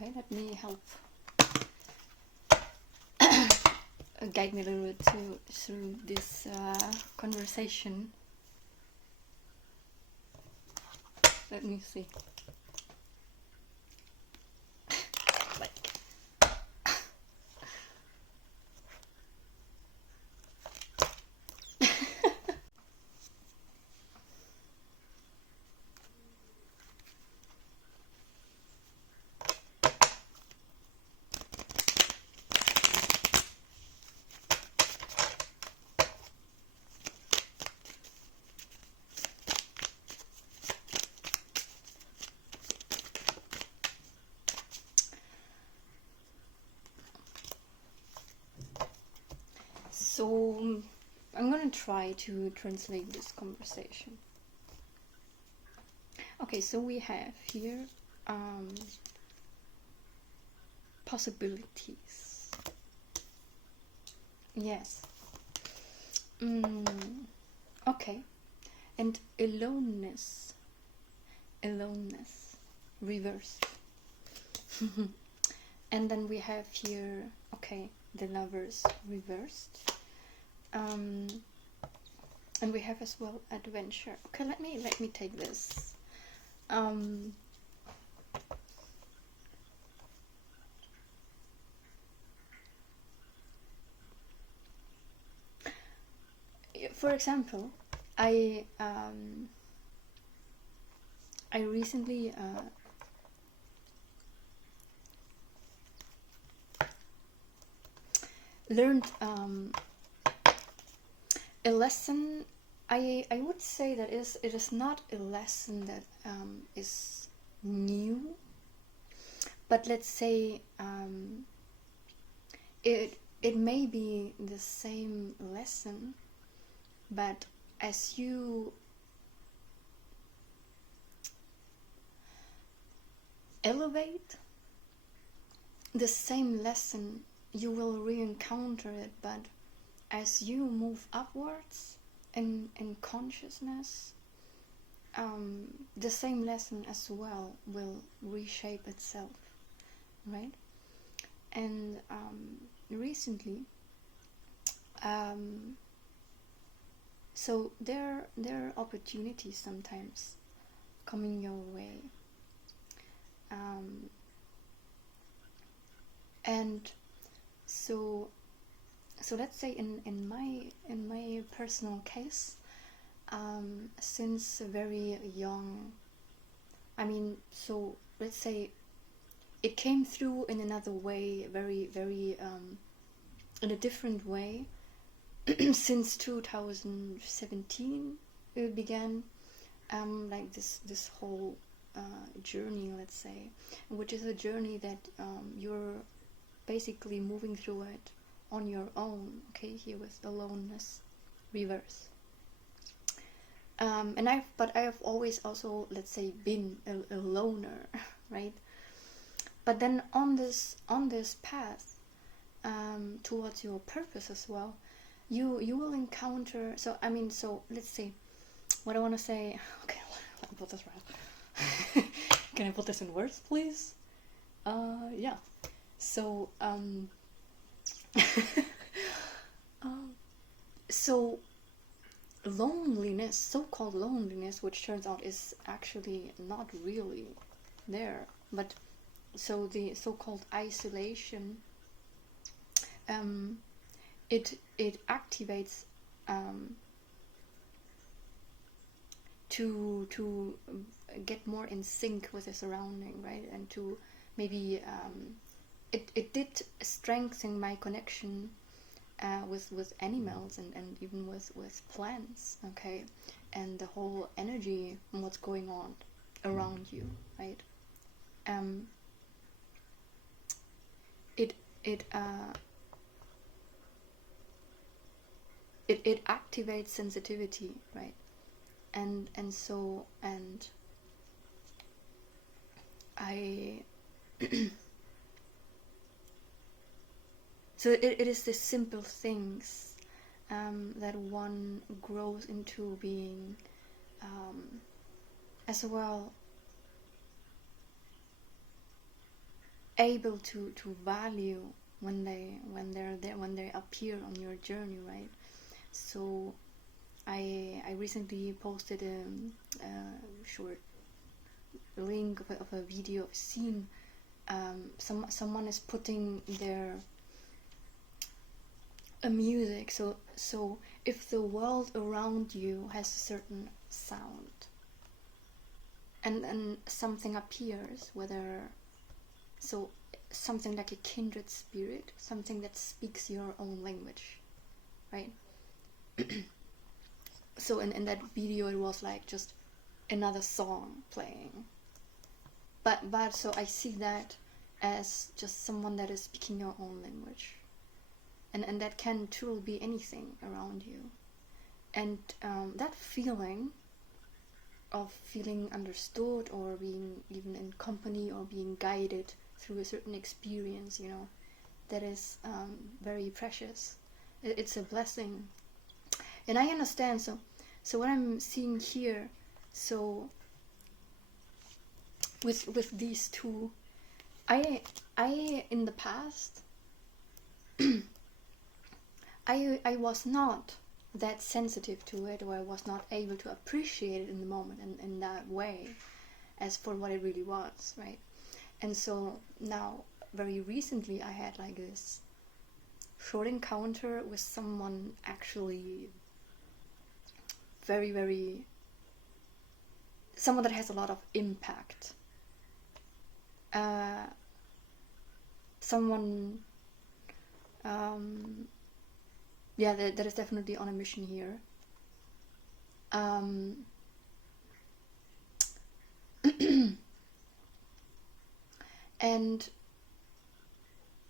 Okay, let me help guide me a little bit through this conversation. Let me see. So I'm gonna try to translate this conversation. Okay, so we have here possibilities. Yes. Okay. And aloneness. Reversed. And then we have here, okay, the lovers reversed. And we have as well adventure. Okay, let me take this. For example, I recently learned a lesson. I would say that it is not a lesson that is new, but let's say it may be the same lesson, but as you elevate the same lesson, you will re-encounter it, but as you move upwards in consciousness, the same lesson as well will reshape itself, right? And recently, so there are opportunities sometimes coming your way, and so let's say in my personal case, since very young, I mean, so let's say it came through in another way, very in a different way. Since 2017 it began, like this whole journey, let's say, which is a journey that you're basically moving through it on your own. Okay, here with aloneness reverse. And I have always also, let's say, been a loner, right? But then on this path towards your purpose as well, you will encounter. So I mean, so let's say what I want to say. Okay, let me put this right. Can I put this in words, please? Yeah. So so loneliness, so-called loneliness, which turns out is actually not really there, but so the so-called isolation, it activates to get more in sync with the surrounding, right? And to maybe it did strengthen my connection with animals and even with plants, okay, and the whole energy and what's going on around you, right? It activates sensitivity, right? And I so it is the simple things that one grows into being as well able to value when they're there, when they appear on your journey, right? So I recently posted a short link of a video of a scene. Someone is putting their a music, so if the world around you has a certain sound and something appears, whether so something like a kindred spirit, something that speaks your own language, right? So in that video it was like just another song playing, but so I see that as just someone that is speaking your own language, and that can truly be anything around you. And that feeling of feeling understood, or being even in company, or being guided through a certain experience, you know, that is very precious. It's a blessing. And I understand, so what I'm seeing here, so with these two, I in the past I was not that sensitive to it, or I was not able to appreciate it in the moment in that way, as for what it really was, right? And so now, very recently, I had like this short encounter with someone actually very someone that has a lot of impact. Someone yeah, that is definitely on a mission here. And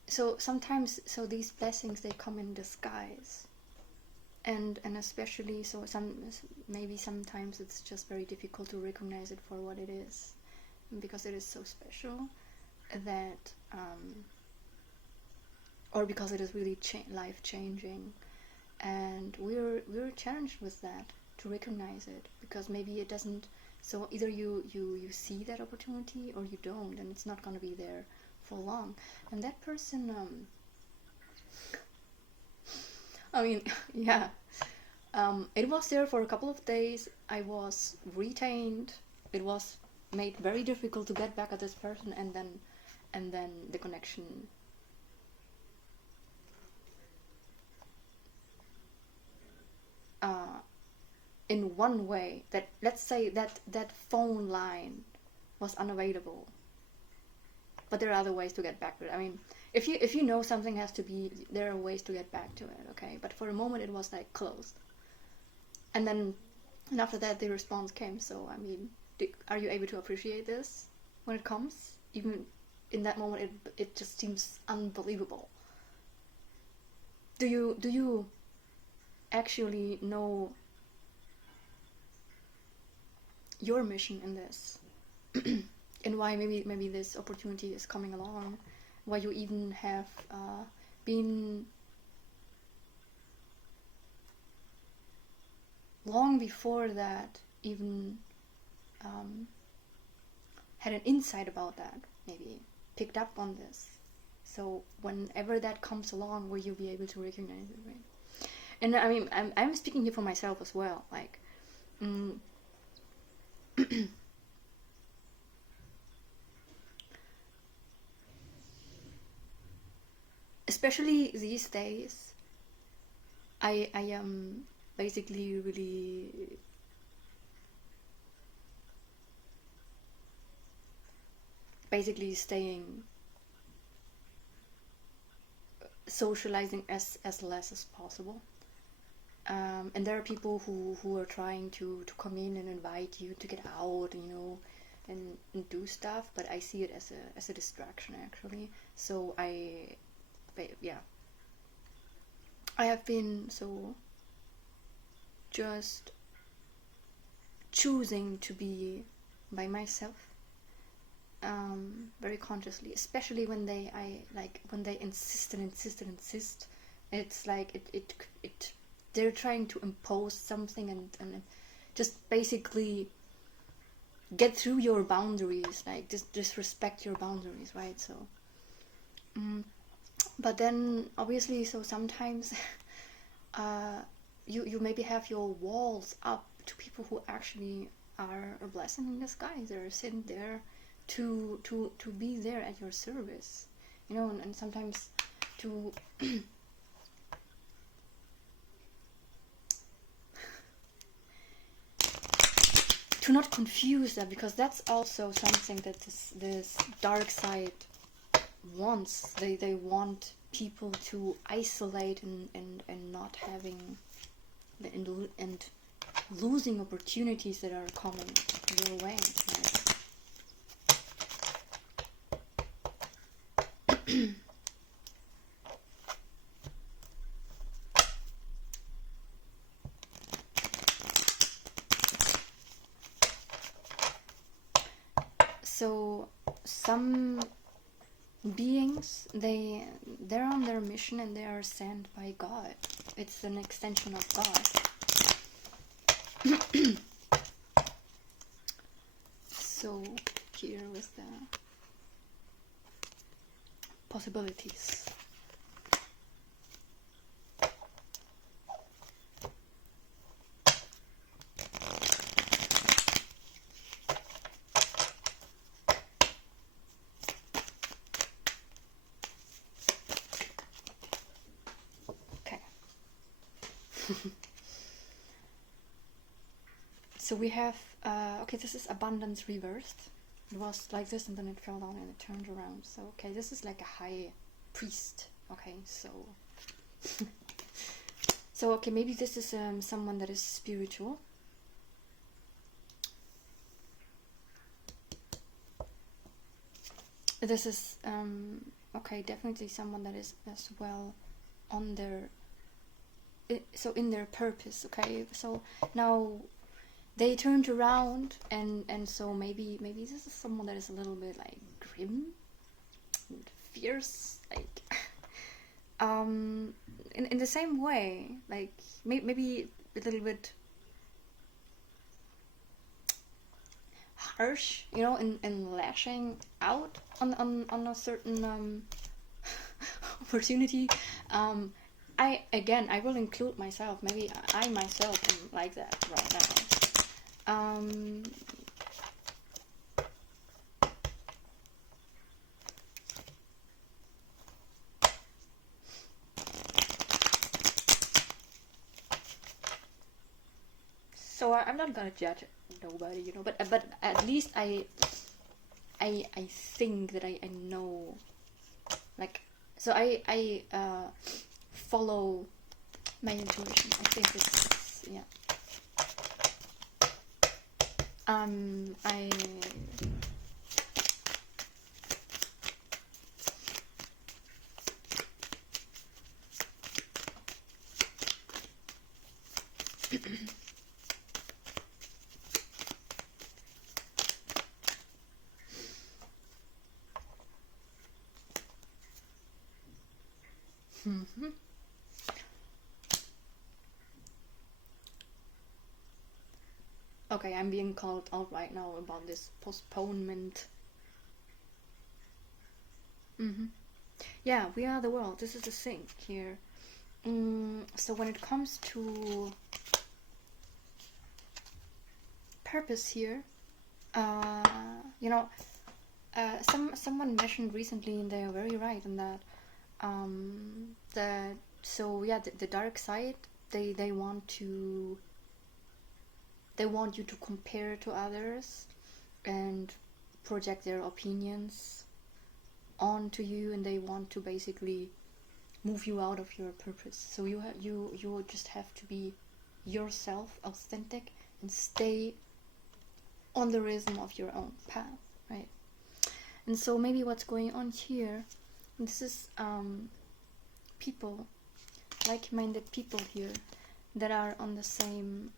so sometimes, so these blessings, they come in disguise, and especially so maybe sometimes it's just very difficult to recognize it for what it is, because it is so special, that or because it is really life changing. And we're challenged with that, to recognize it, because maybe it doesn't, so either you see that opportunity or you don't, and it's not going to be there for long. And that person, I mean, yeah, it was there for a couple of days. I was retained. It was made very difficult to get back at this person, and then the connection in one way, that, let's say that phone line was unavailable, but there are other ways to get back to it. I mean, if you know something has to be, there are ways to get back to it, okay? But for a moment it was like closed, and after that the response came. So I mean, are you able to appreciate this when it comes? Even in that moment, it just seems unbelievable. Do you actually know your mission in this? And why maybe this opportunity is coming along, why you even have been long before that even had an insight about that, maybe picked up on this. So whenever that comes along, will you be able to recognize it, right? And I mean, I'm speaking here for myself as well, like especially these days, I am basically really staying, socializing as less as possible. And there are people who are trying to come in and invite you to get out, you know, and do stuff, but I see it as a distraction, actually. So I have been so just choosing to be by myself, very consciously, especially when they insist. It's like it they're trying to impose something, and just basically get through your boundaries, like just respect your boundaries, right? So But then obviously, so sometimes you maybe have your walls up to people who actually are a blessing in disguise. They're sitting there to be there at your service, and sometimes to to not confuse that, because that's also something that this dark side wants. They want people to isolate and not having and losing opportunities that are coming your way, right? So some beings, they're on their mission and they are sent by God. It's an extension of God. So here with the possibilities. So we have, okay, this is abundance reversed. It was like this and then it fell down and it turned around. So, okay, this is like a high priest. Okay, so... so, okay, maybe this is someone that is spiritual. This is, okay, definitely someone that is as well on their... so in their purpose, okay? So now... they turned around and so maybe this is someone that is a little bit like grim and fierce, like in the same way, like maybe a little bit harsh, in lashing out on a certain opportunity. I will include myself. Maybe I myself am like that right now. So I'm not gonna judge nobody, but at least I think that I know, like, so I follow my intuition. I think it's, yeah. I okay, I'm being called out right now about this postponement. Yeah, we are the world. This is the thing here. So when it comes to purpose here, someone mentioned recently, and they are very right in that. The dark side, they want you to compare to others and project their opinions onto you, and they want to basically move you out of your purpose. So you just have to be yourself, authentic, and stay on the rhythm of your own path, right? And so maybe what's going on here, this is people, like-minded people here that are on the same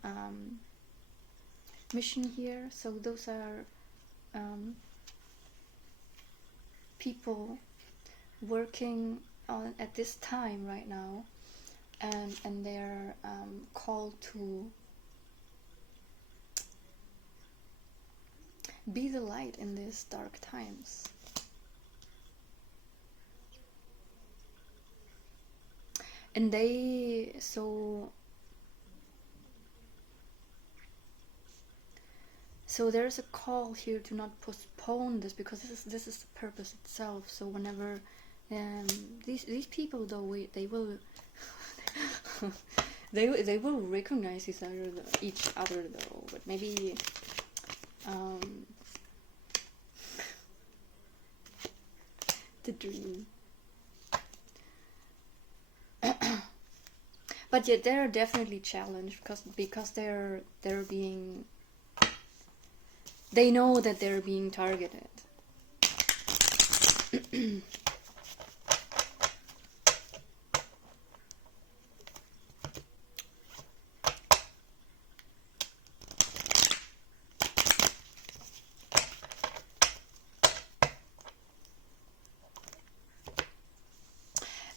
mission here. So those are people working on at this time right now, and they're called to be the light in these dark times. and they so there's a call here to not postpone this, because this is the purpose itself. So whenever these people, though, they will they will recognize each other though, but maybe the dream. But yet they're definitely challenged, because they're being, they know that they're being targeted.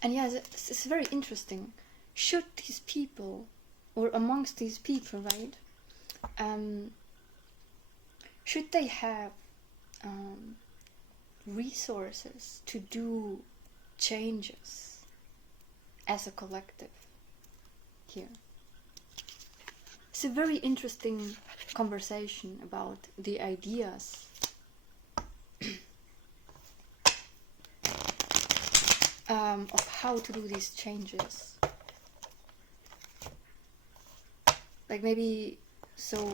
And yeah, it's very interesting. Should these people, or amongst these people, right, should they have resources to do changes as a collective here? It's a very interesting conversation about the ideas of how to do these changes. Like maybe, so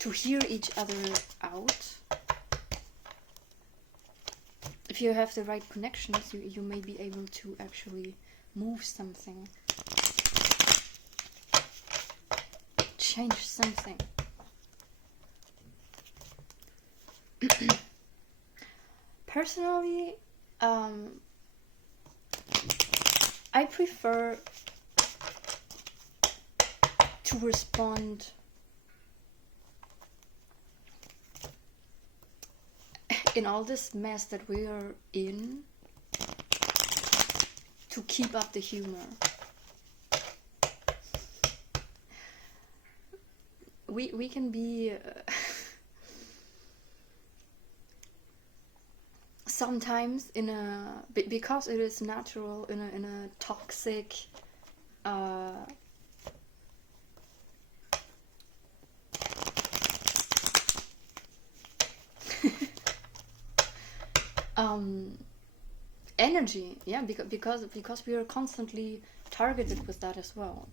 to hear each other out. If you have the right connections, you may be able to actually move something, change something. Personally, I prefer to respond in all this mess that we are in, to keep up the humor. We can be sometimes in a, because it is natural, in a toxic energy, yeah, because we are constantly targeted with that as well,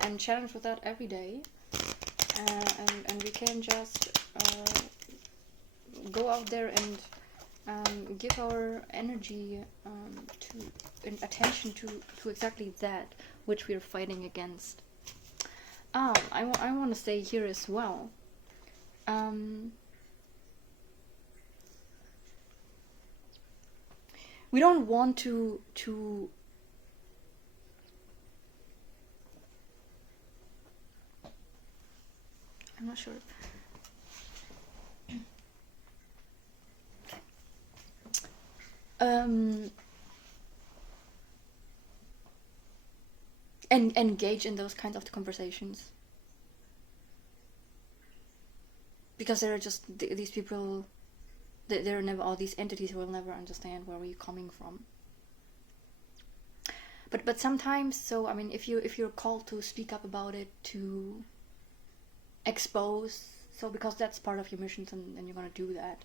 and challenged with that every day, and we can just go out there and give our energy to and attention to exactly that which we are fighting against. I want to say here as well, we don't want to I'm not sure. And engage in those kinds of conversations, because there are just these people, there are never, all these entities will never understand where we're coming from. But sometimes, so I mean, if you're called to speak up about it, to expose, so because that's part of your missions, and you're gonna do that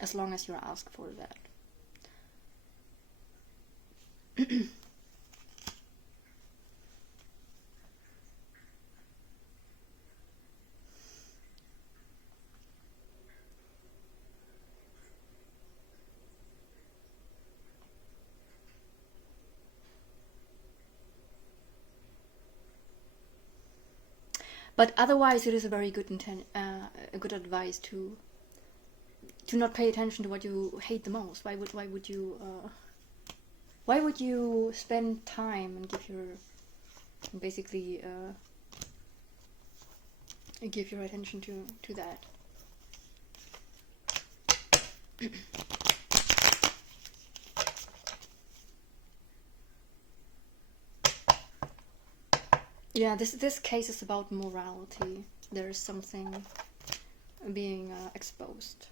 as long as you're asked for that. But otherwise, it is a very good a good advice to not pay attention to what you hate the most. Why would you spend time and give your basically give your attention to that? Yeah, this case is about morality. There is something being exposed.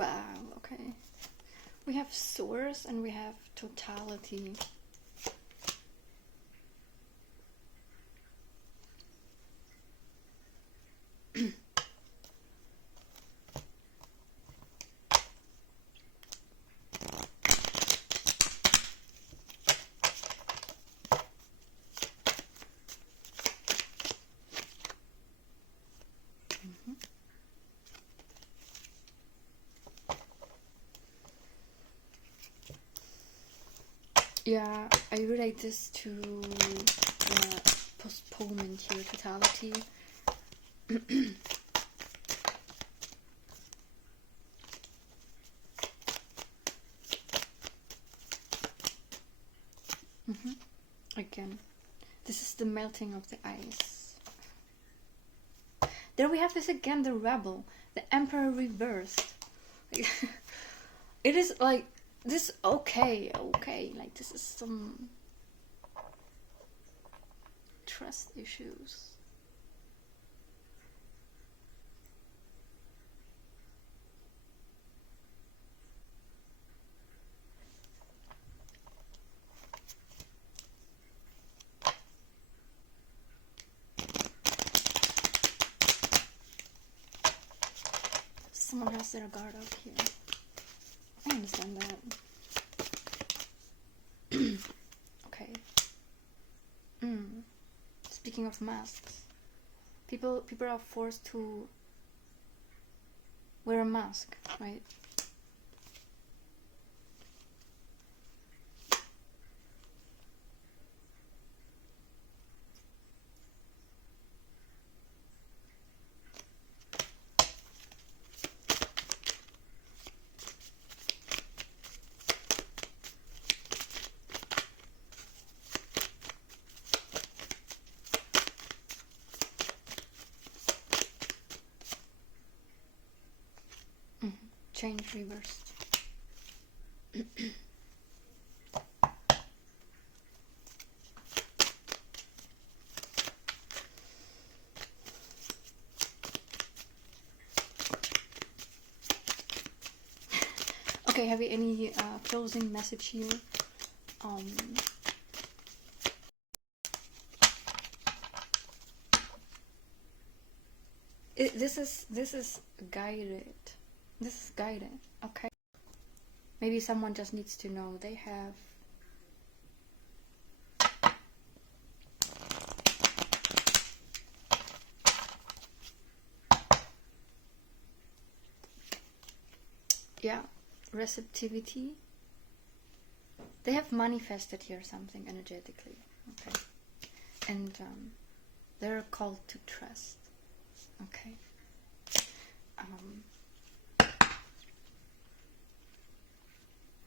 Wow, okay. We have source and we have totality. Yeah, I relate this to the postponement here, totality. Again, this is the melting of the ice. There we have this again, the rebel, the emperor reversed. It is like this. Okay, like this is some trust issues. Someone has their guard up here. I understand that. Okay. Speaking of masks, people are forced to wear a mask, right? Change reversed. Okay, have you any closing message here? This is guided. This is guided. Okay. Maybe someone just needs to know they have receptivity. They have manifested here something energetically. Okay. And they're called to trust. Okay.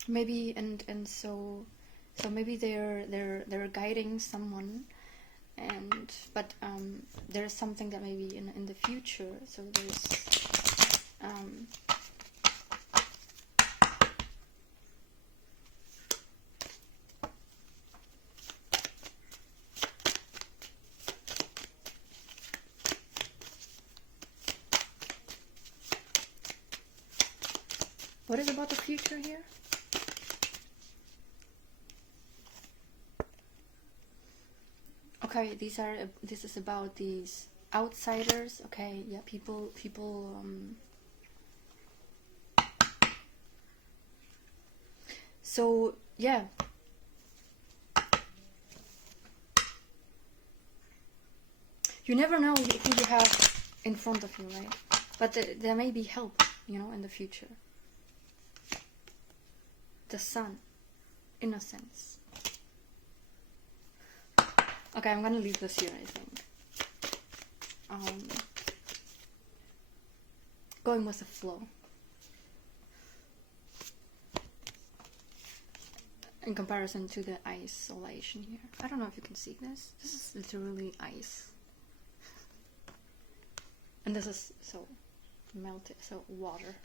Maybe and so maybe they're guiding someone, but there's something that maybe in the future. So there's what is about the future here? Okay, this is about these outsiders. Okay, yeah, people so yeah, you never know who you have in front of you, right? But there may be help, in the future. The sun, innocence. Okay, I'm gonna leave this here, I think. Going with the flow. In comparison to the isolation here. I don't know if you can see this. This is literally ice. And this is so melted, so water.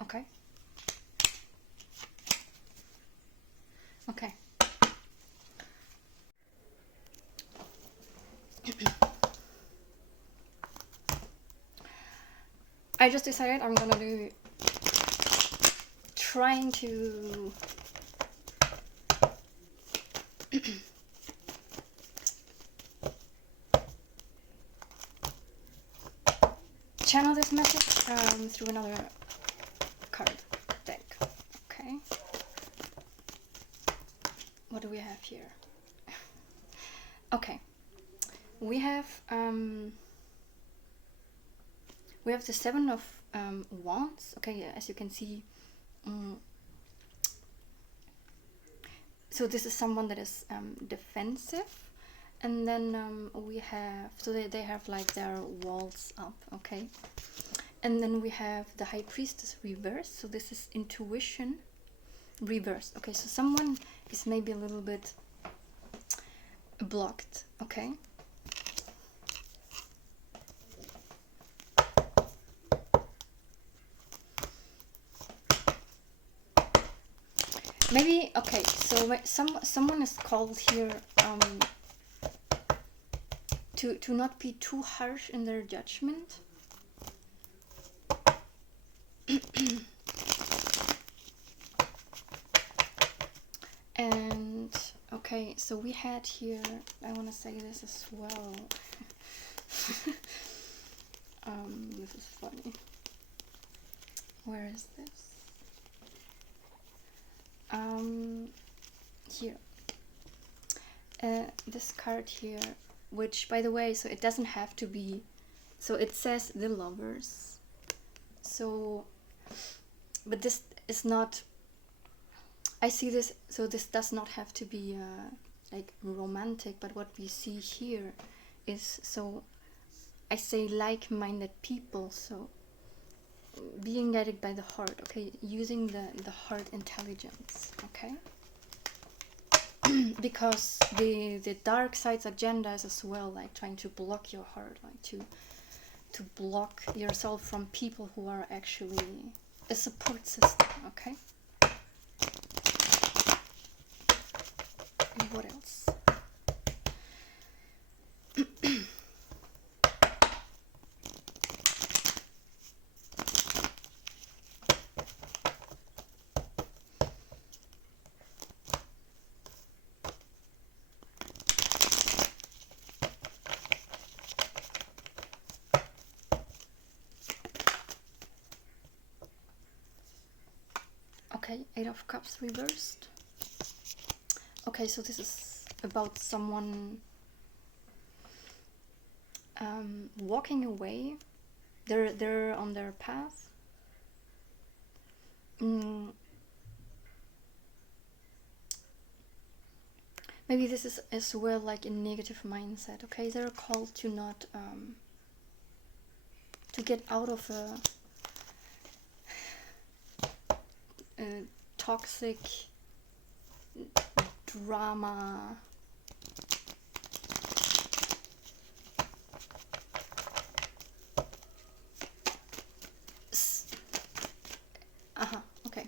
Okay? Okay. I just decided I'm gonna do trying to channel this message through another card deck. Okay. What do we have here? Okay. We have the Seven of Wands. Okay, as you can see, so this is someone that is defensive, and then we have, so they have like their walls up. Okay, and then we have the High Priestess reversed. So this is intuition reversed. Okay, so someone is maybe a little bit blocked. Okay. Maybe, okay, so someone is called here to not be too harsh in their judgment. And okay, so we had here, I want to say this as well. This is funny. Where is this? Here. This card here, which, by the way, so it doesn't have to be, so it says the Lovers. So, but this is not, I see this, so this does not have to be like romantic, but what we see here is, so I say like-minded people, so being guided by the heart, okay, using the heart intelligence, okay. Because the dark side's agenda is as well like trying to block your heart, like to block yourself from people who are actually a support system, okay. And what else? Okay, Eight of Cups reversed. Okay, so this is about someone walking away. They're on their path. Maybe this is as well like a negative mindset. Okay, they're called to not to get out of a toxic drama. Okay.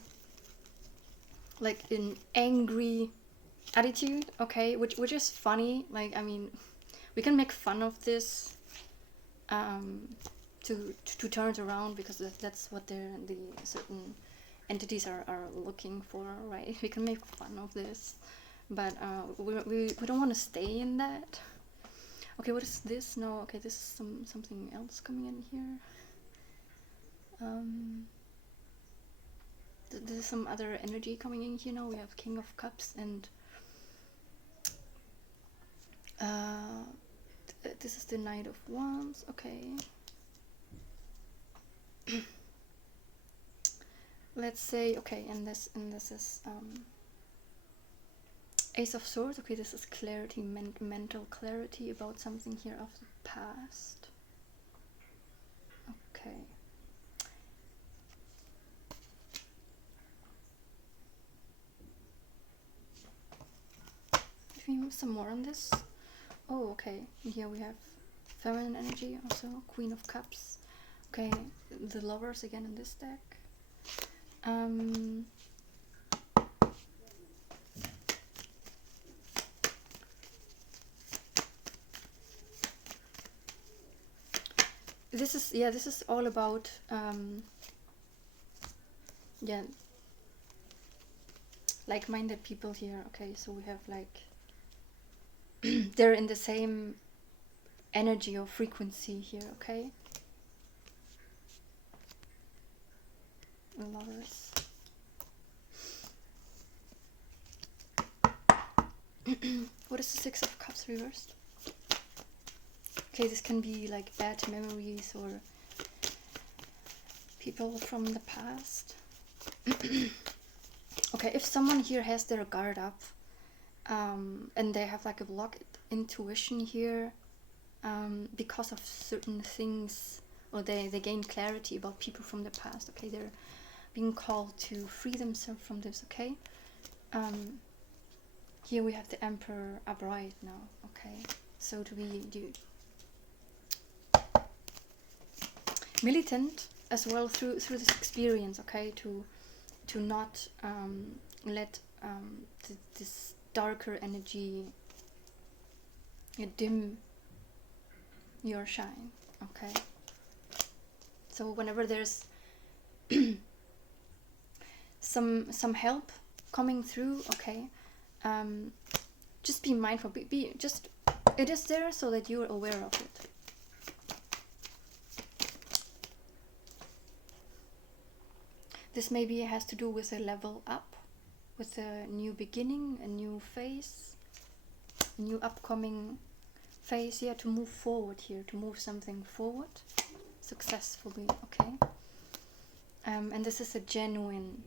Like an angry attitude, okay, which is funny. Like, I mean, we can make fun of this to turn it around, because that's what the certain entities are looking for, right? We can make fun of this, but we don't want to stay in that. Okay, what is this? No, okay, this is something else coming in here. There's some other energy coming in here now. We have King of Cups, and this is the Knight of Wands. Okay. Let's say, okay, and this is Ace of Swords. Okay, this is clarity, mental clarity about something here of the past. Okay. If we move some more on this. Oh, okay. Here we have feminine energy, also Queen of Cups. Okay, the Lovers again in this deck. This is all about yeah, like-minded people here. Okay, so we have like they're in the same energy or frequency here. Okay, Lovers. What is the Six of Cups reversed? Okay, this can be like bad memories or people from the past. Okay, if someone here has their guard up, and they have like a blocked intuition here, because of certain things, or they gain clarity about people from the past. Okay, they're being called to free themselves from this. Okay, here we have the Emperor upright now. Okay, so to be militant as well through this experience. Okay, to not let this darker energy dim your shine. Okay, so whenever there's some help coming through, okay, just be mindful, be just, it is there so that you're aware of it. This maybe has to do with a level up, with a new beginning, a new phase, a new upcoming phase here, to move forward here, to move something forward successfully. Okay, and this is a genuine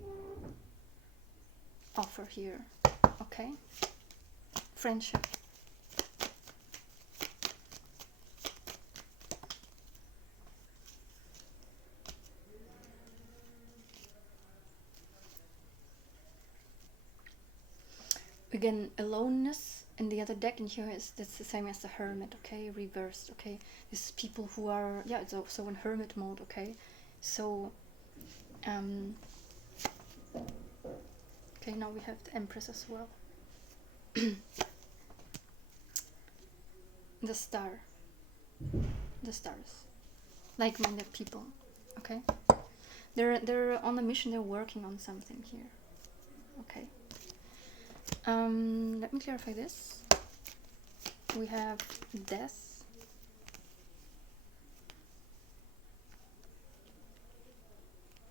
offer here. Okay, friendship. Again, aloneness in the other deck, and here that's the same as the Hermit. Okay, reversed. Okay, this is people who are, yeah, so in Hermit mode. Okay, so okay, now we have the Empress as well. The Star, the stars, like-minded people. Okay, they're on a mission, they're working on something here. Okay, let me clarify this. We have Death,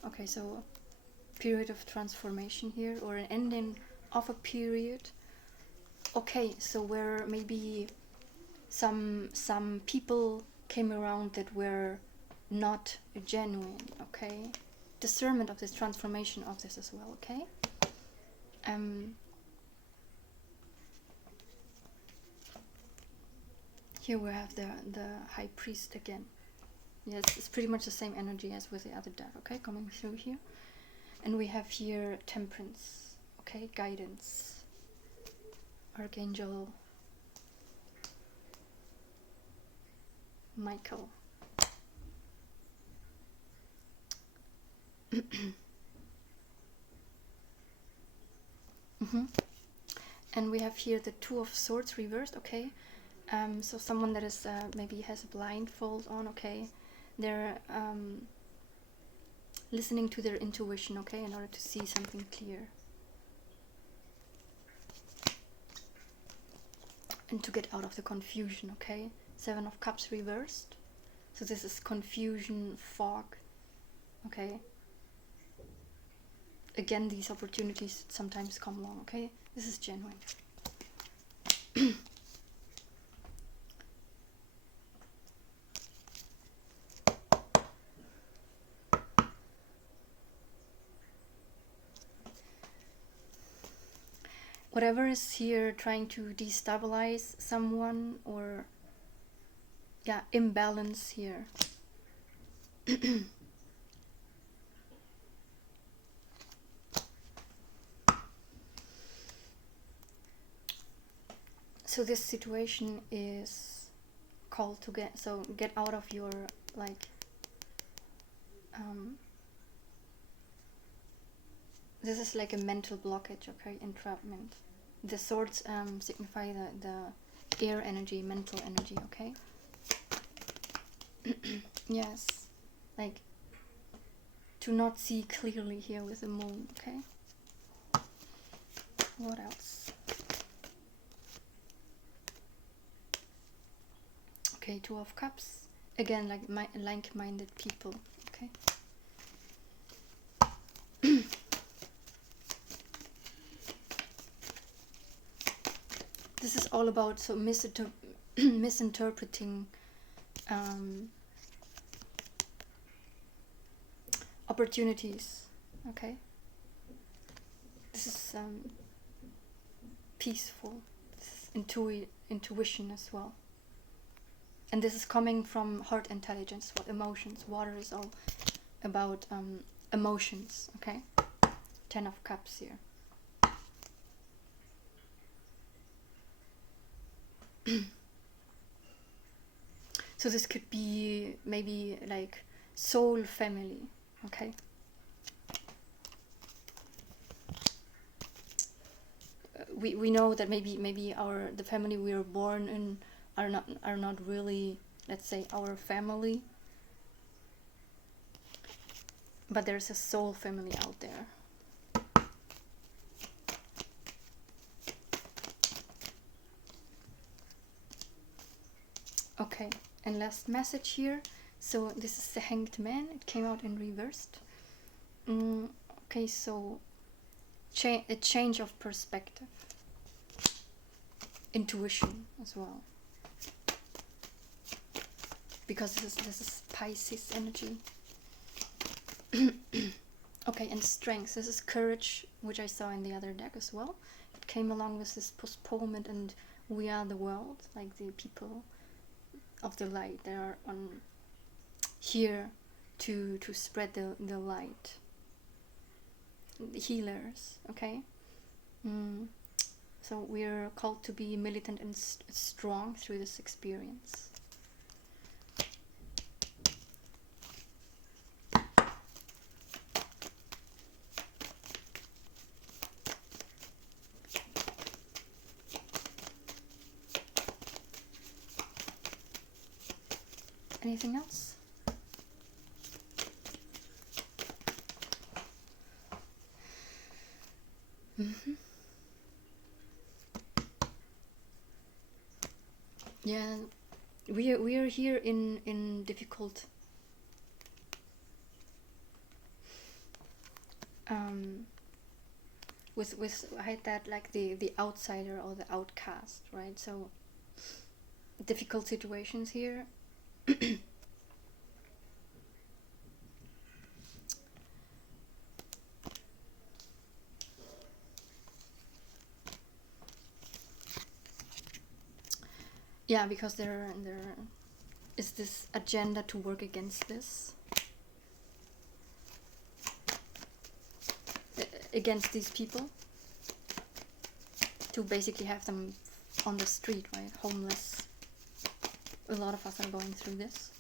okay, so period of transformation here, or an ending of a period. Okay, so where maybe some people came around that were not genuine. Okay, discernment of this, transformation of this as well. Okay, here we have the High Priest again. Yes, it's pretty much the same energy as with the other deck. Okay, coming through here, and we have here Temperance. Okay, guidance, Archangel Michael. And we have here the Two of Swords reversed. Okay, so someone that is maybe has a blindfold on. Okay, they're listening to their intuition. Okay, in order to see something clear and to get out of the confusion. Okay, Seven of Cups reversed, so this is confusion, fog. Okay, again, these opportunities sometimes come along. Okay, this is genuine. Whatever is here trying to destabilize someone, or yeah, imbalance here. So this situation is called to get out of your, like, this is like a mental blockage. Okay, entrapment. The swords signify the air energy, mental energy. Okay. Yes, like to not see clearly here with the moon. Okay, What else? Okay, Two of Cups. Again, like like-minded people. Okay. This is all about misinterpreting opportunities. Okay. This is peaceful. This is intuition as well. And this is coming from heart intelligence, what emotions. Water is all about emotions, okay? 10 of Cups here. So this could be maybe like soul family, okay? We know that maybe the family we are born in are not really, let's say, our family, but there's a soul family out there. Okay, and last message here. So this is the Hanged Man. It came out in reversed. Okay, so a change of perspective, intuition as well, because this is Pisces energy. Okay, and strength. This is courage, which I saw in the other deck as well. It came along with this postponement and we are the world, like the people of the light. They are on here to spread the light. The healers, okay? So we're called to be militant and strong through this experience. Anything else? Yeah, we are here in difficult with I had that, like the outsider or the outcast, right? So difficult situations here. Yeah, because there is this agenda to work against this, against these people, to basically have them on the street, right? Homeless. A lot of us are going through this.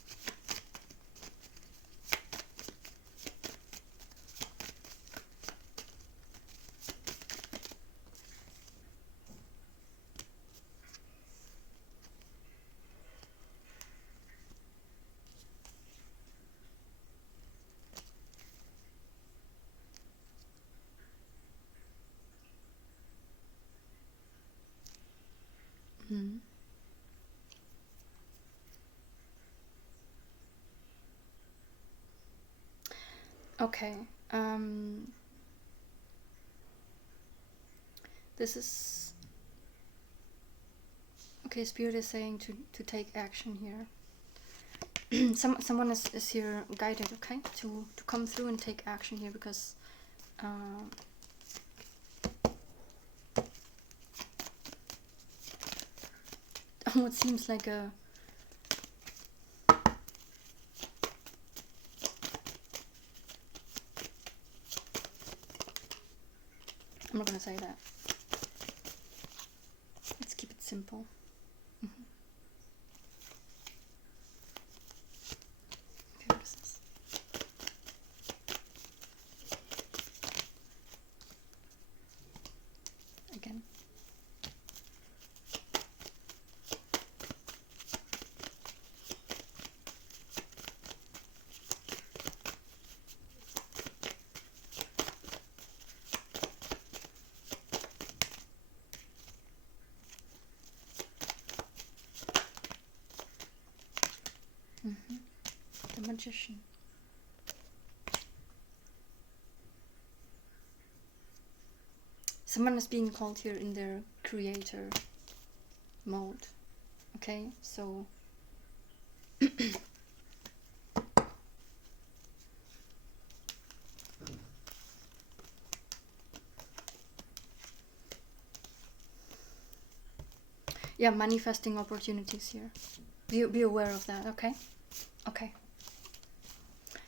Okay. This is okay. Spirit is saying to take action here. Someone is here guided, okay, to come through and take action here, because what seems like a I'm not gonna say that. Let's keep it simple. Okay, what is this? Again. The Magician. Someone is being called here in their creator mode. Okay, so yeah, manifesting opportunities here. Be aware of that, okay? Okay.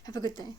Have a good day.